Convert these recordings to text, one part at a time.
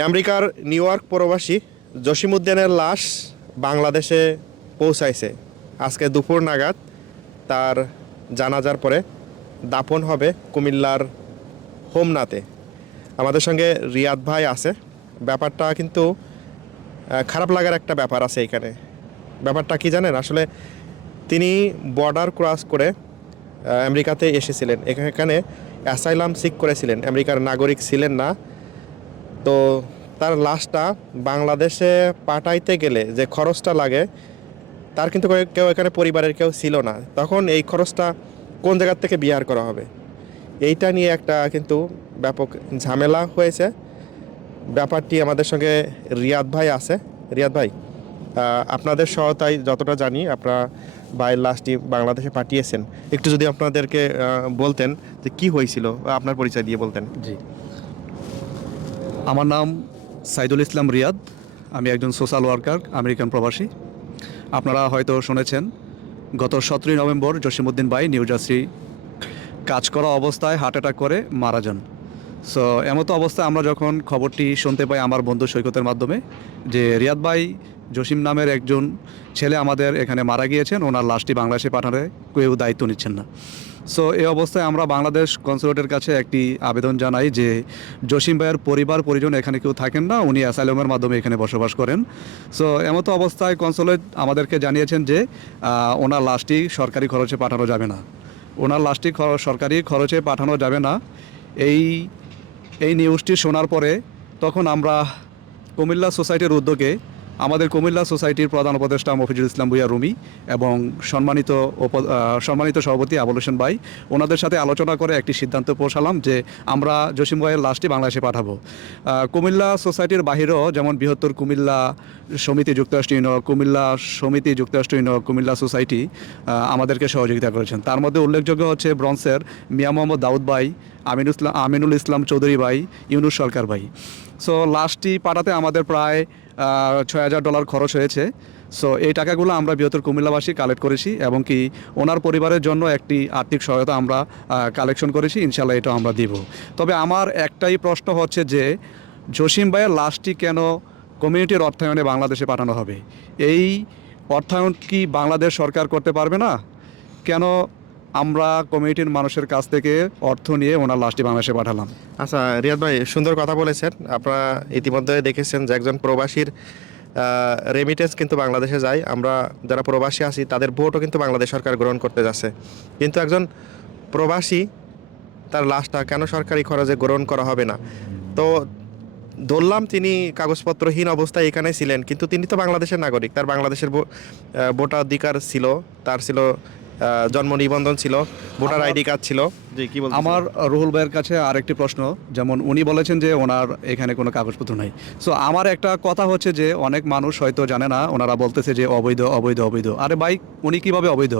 আমেরিকার new York প্রবাসী জসিমউদ্দিনের লাশ বাংলাদেশে পৌঁছাইছে। আজকে দুপুর নাগাদ তার জানাজার পরে দাপন হবে কুমিল্লার হোমনাতে। আমাদের সঙ্গে রিয়াদ ভাই আছে। ব্যাপারটা কিন্তু খারাপ লাগার একটা ব্যাপার আছে এখানে। ব্যাপারটা কি জানেন? আসলে তিনি বর্ডার ক্রস করে আমেরিকাতে এসেছিলেন। এখানে অ্যাসাইলাম সিক করেছিলেন। আমেরিকার নাগরিক ছিলেন না। তো তার লাশটা বাংলাদেশে পাঠাইতে গেলে যে খরচটা লাগে, তার কিন্তু কেউ- এখানে পরিবারের কেউ ছিল না। তখন এই খরচটা কোন জায়গার থেকে বিয়ার করা হবে? এইটা নিয়ে একটা কিন্তু ব্যাপক ঝামেলা হয়েছে। ব্যাপারটি আমাদের সঙ্গে রিয়াদ ভাই আছে। রিয়াদ ভাই আপনাদের সহায়তায় যতটা জানি আপনারা ভাইয়ের লাশটি বাংলাদেশে পাঠিয়েছেন। একটু যদি আপনাদেরকে বলতেন যে কি হয়েছিল আপনার পরিচয় দিয়ে বলতেন। জি। আমার নাম সাইদুল ইসলাম রিয়াদ। আমি একজন সোশ্যাল ওয়ার্কার, আমেরিকান প্রবাসী। আপনারা হয়তো শুনেছেন, গত সতেরোই নভেম্বর জসিমুদ্দিন ভাই নিউ জার্সি কাজ করা অবস্থায় হার্ট অ্যাটাক করে মারা যান। সো এমতো অবস্থায় আমরা যখন খবরটি শুনতে পাই আমার বন্ধু সৈকতের মাধ্যমে, যে রিয়াদ ভাই জসিম নামের একজন ছেলে আমাদের এখানে মারা গিয়েছেন, ওনার লাশটি বাংলাদেশে পাঠানোর কেউ দায়িত্ব নিচ্ছেন না। সো এই অবস্থায় আমরা বাংলাদেশ কনসুলেটের কাছে একটি আবেদন জানাই যে জসিম ভাইয়ের পরিবার, পরিজন এখানে কেউ থাকেন না, উনি অ্যাসাইলমের মাধ্যমে এখানে বসবাস করেন। সো এমতো অবস্থায় কনসুলেট আমাদেরকে জানিয়েছেন যে ওনার লাশটি সরকারি খরচে পাঠানো যাবে না। ওনার লাশটি সরকারি খরচে পাঠানো যাবে না। এই এই নিউজটি শোনার পরে তখন আমরা কুমিল্লা সোসাইটির উদ্যোগে আমাদের কুমিল্লা সোসাইটির প্রধান উপদেষ্টা মফিজুল ইসলাম ভুইয়া রুমি এবং সম্মানিত সম্মানিত সভাপতি আবুল হোসেন ভাই, ওনাদের সাথে আলোচনা করে একটি সিদ্ধান্ত পৌঁছালাম যে আমরা জসিম ভাইয়ের লাশটি বাংলাদেশে পাঠাবো। কুমিল্লা সোসাইটির বাহিরেও যেমন বৃহত্তর কুমিল্লা সমিতি যুক্তরাষ্ট্র ইউনিয়ন, কুমিল্লা সমিতি যুক্তরাষ্ট্র ইউনিয়ন, কুমিল্লা সোসাইটি আমাদেরকে সহযোগিতা করেছেন। তার মধ্যে উল্লেখযোগ্য হচ্ছে ব্রন্সের মিয়া মোহাম্মদ দাউদ ভাই আমিনুল ইসলাম আমিনুল ইসলাম চৌধুরী ভাই, ইউনুস সরকার ভাই। সো লাস্টটি পাঠাতে আমাদের প্রায় ছয় হাজার ডলার খরচ হয়েছে। সো এই টাকাগুলো আমরা বৃহত্তর কুমিল্লাবাসী কালেক্ট করেছি এবং কি ওনার পরিবারের জন্য একটি আর্থিক সহায়তা আমরা কালেকশন করেছি। ইনশাল্লাহ এটা আমরা দিব। তবে আমার একটাই প্রশ্ন হচ্ছে যে, জসিম ভাইয়ের লাশটি কেন কমিউনিটির অর্থায়নে বাংলাদেশে পাঠানো হবে? এই অর্থায়ন কি বাংলাদেশ সরকার করতে পারবে না? কেন আমরা কমিউনিটির মানুষের কাছ থেকে অর্থ নিয়ে ওনার লাশটি বাংলাদেশে পাঠালাম। আচ্ছা রিয়াদ ভাই, সুন্দর কথা বলেছেন। আপনারা ইতিমধ্যে দেখেছেন যে একজন প্রবাসীর রেমিটেন্স কিন্তু বাংলাদেশে যায়। আমরা যারা প্রবাসী আছি, তাদের ভোটও কিন্তু বাংলাদেশ সরকার গ্রহণ করতে যাচ্ছে। কিন্তু একজন প্রবাসী, তার লাশটা কেন সরকারি খরচে গ্রহণ করা হবে না? তো ধরলাম তিনি কাগজপত্রহীন অবস্থায় এখানে ছিলেন, কিন্তু তিনি তো বাংলাদেশের নাগরিক। তার বাংলাদেশের ভোটাধিকার ছিল, তার ছিল জন্ম নিবন্ধন ছিল ভোটার আইডি কার্ড ছিল। জি কি বলছেন আমার রুহুল ভাইয়ের কাছে আরেকটি প্রশ্ন যেমন উনি বলেছেন যে ওনার এখানে কোনো কাগজপত্র নাই। সো আমার একটা কথা হচ্ছে যে অনেক মানুষ হয়তো জানে না ওনারা বলতেছে যে অবৈধ অবৈধ অবৈধ। আরে ভাই উনি কীভাবে অবৈধ?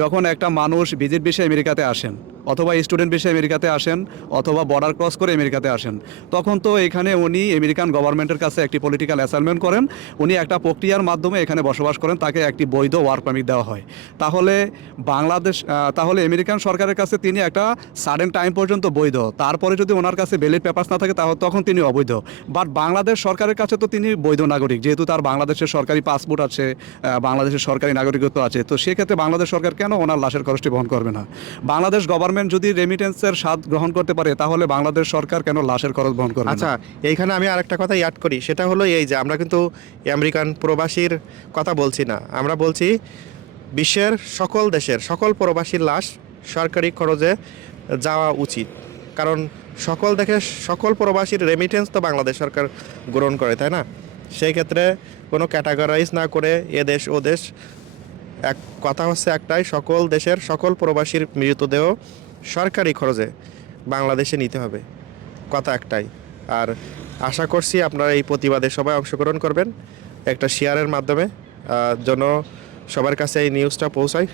যখন একটা মানুষ ভিজিট বিষয়ে আমেরিকাতে আসেন অথবা স্টুডেন্ট বেশি আমেরিকাতে আসেন, অথবা বর্ডার ক্রস করে আমেরিকাতে আসেন। তখন তো এখানে উনি আমেরিকান গভর্নমেন্টের কাছে একটি পলিটিক্যাল অ্যাসাইনমেন্ট করেন। উনি একটা প্রক্রিয়ার মাধ্যমে এখানে বসবাস করেন, তাকে একটি বৈধ ওয়ার্ক পারমিট দেওয়া হয়। তাহলে বাংলাদেশ তাহলে আমেরিকান সরকারের কাছে তিনি একটা সাডেন টাইম পর্যন্ত বৈধ। তারপরে যদি ওনার কাছে বেলির পেপার্স না থাকে, তাহলে তখন তিনি অবৈধ। বাট বাংলাদেশ সরকারের কাছে তো তিনি বৈধ নাগরিক, যেহেতু তার বাংলাদেশের সরকারি পাসপোর্ট আছে বাংলাদেশের সরকারি নাগরিকত্ব আছে। তো সেক্ষেত্রে বাংলাদেশ সরকার কেন ওনার লাশের খরচটি বহন করবে না? বাংলাদেশ গভর্নমেন্ট যদি রেমিটেন্সের স্বাদ গ্রহণ করতে পারে, তাহলে বাংলাদেশ সরকার কেন লাশের খরচ বহন করবে আচ্ছা এইখানে আমি আরেকটা কথা অ্যাড করি। সেটা হলো এই যে, আমরা কিন্তু আমেরিকান প্রবাসীর কথা বলছি না। আমরা বলছি বিশ্বের সকল দেশের, সকল প্রবাসীর লাশ সরকারি খরচে যাওয়া উচিত। কারণ সকল দেশের, সকল প্রবাসীর রেমিটেন্স তো বাংলাদেশ সরকার গ্রহণ করে, তাই না? সেই ক্ষেত্রে কোনো ক্যাটাগরাইজ না করে এ দেশ, ও দেশ, এক কথা হচ্ছে একটাই, সকল দেশের, সকল প্রবাসীর মৃতদেহ সরকারি খরচে বাংলাদেশে নিতে হবে। কথা একটাই। আর আশা করছি আপনারা এই প্রতিবাদে সবাই অংশগ্রহণ করবেন। একটা শেয়ারের মাধ্যমে যেন সবার কাছে এই নিউজটা পৌঁছায়।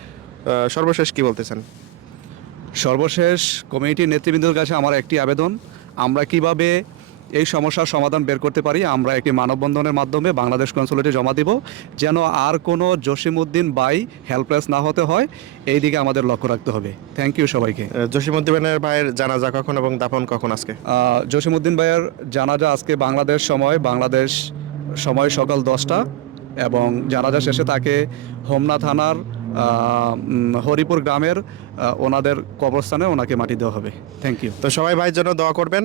সর্বশেষ কি বলতেছেন? সর্বশেষ কমিউনিটির নেতৃবৃন্দের কাছে আমার একটি আবেদন। আমরা কীভাবে এই সমস্যার সমাধান বের করতে পারি। আমরা একটি মানববন্ধনের মাধ্যমে বাংলাদেশ কনসুলেটে জমা দিব যেন আর কোনো জসিমউদ্দিন বাই হেল্পলেস না হতে হয়। এই দিকে আমাদের লক্ষ্য রাখতে হবে। থ্যাংক ইউ সবাইকে। জসিমুদ্দিনের ভাইয়ের জানাজা কখন এবং দাফন কখন আজকে? জসিমউদ্দিন ভাইয়ের জানাজা আজকে বাংলাদেশ সময় বাংলাদেশ সময় সকাল দশটা এবং জানাজা শেষে তাকে হোমনা থানার হরিপুর গ্রামের ওনাদের কবরস্থানে ওনাকে মাটি দেওয়া হবে। থ্যাংক ইউ তো সবাই ভাইয়ের জন্য দোয়া করবেন।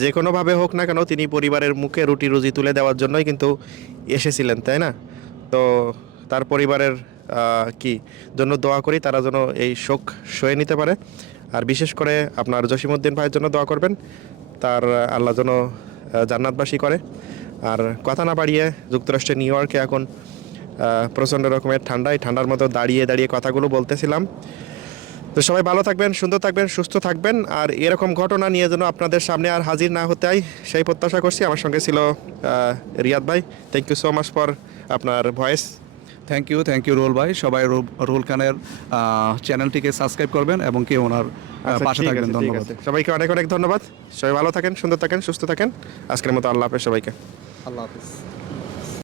যে কোনোভাবে হোক না কেন, তিনি পরিবারের মুখে রুটি রুজি তুলে দেওয়ার জন্যই কিন্তু এসেছিলেন, তাই না? তো তার পরিবারের কি, জন্য দোয়া করি, তারা যেন এই শোক সয়ে নিতে পারে। আর বিশেষ করে আপনার জসিমউদ্দিন ভাইয়ের জন্য দোয়া করবেন। তার আল্লাহ যেন জান্নাতবাসী করে। আর কথা না বাড়িয়ে যুক্তরাষ্ট্রের নিউ ইয়র্কে এখন প্রচণ্ড রকমের ঠান্ডা এই ঠান্ডার মতো দাঁড়িয়ে দাঁড়িয়ে কথাগুলো বলতেছিলাম। তো সবাই ভালো থাকবেন সুন্দর থাকবেন সুস্থ থাকবেন। আর এরকম ঘটনা নিয়ে যেন আপনাদের সামনে আর হাজির না হতে হয় সেই প্রত্যাশা করছি। আমার সঙ্গে ছিল রিয়াদ ভাই। Thank you so much for আপনার voice thank you thank you rule ভাই। সবাই রুল খানের চ্যানেলটিকে সাবস্ক্রাইব করবেন এবং কি ওনার পাশে থাকবেন। ধন্যবাদ। সবাইকে অনেক অনেক ধন্যবাদ। সবাই ভালো থাকেন সুন্দর থাকেন সুস্থ থাকেন। আজকের মতো আল্লাহ হাফেজ সবাইকে। আল্লাহ হাফিজ।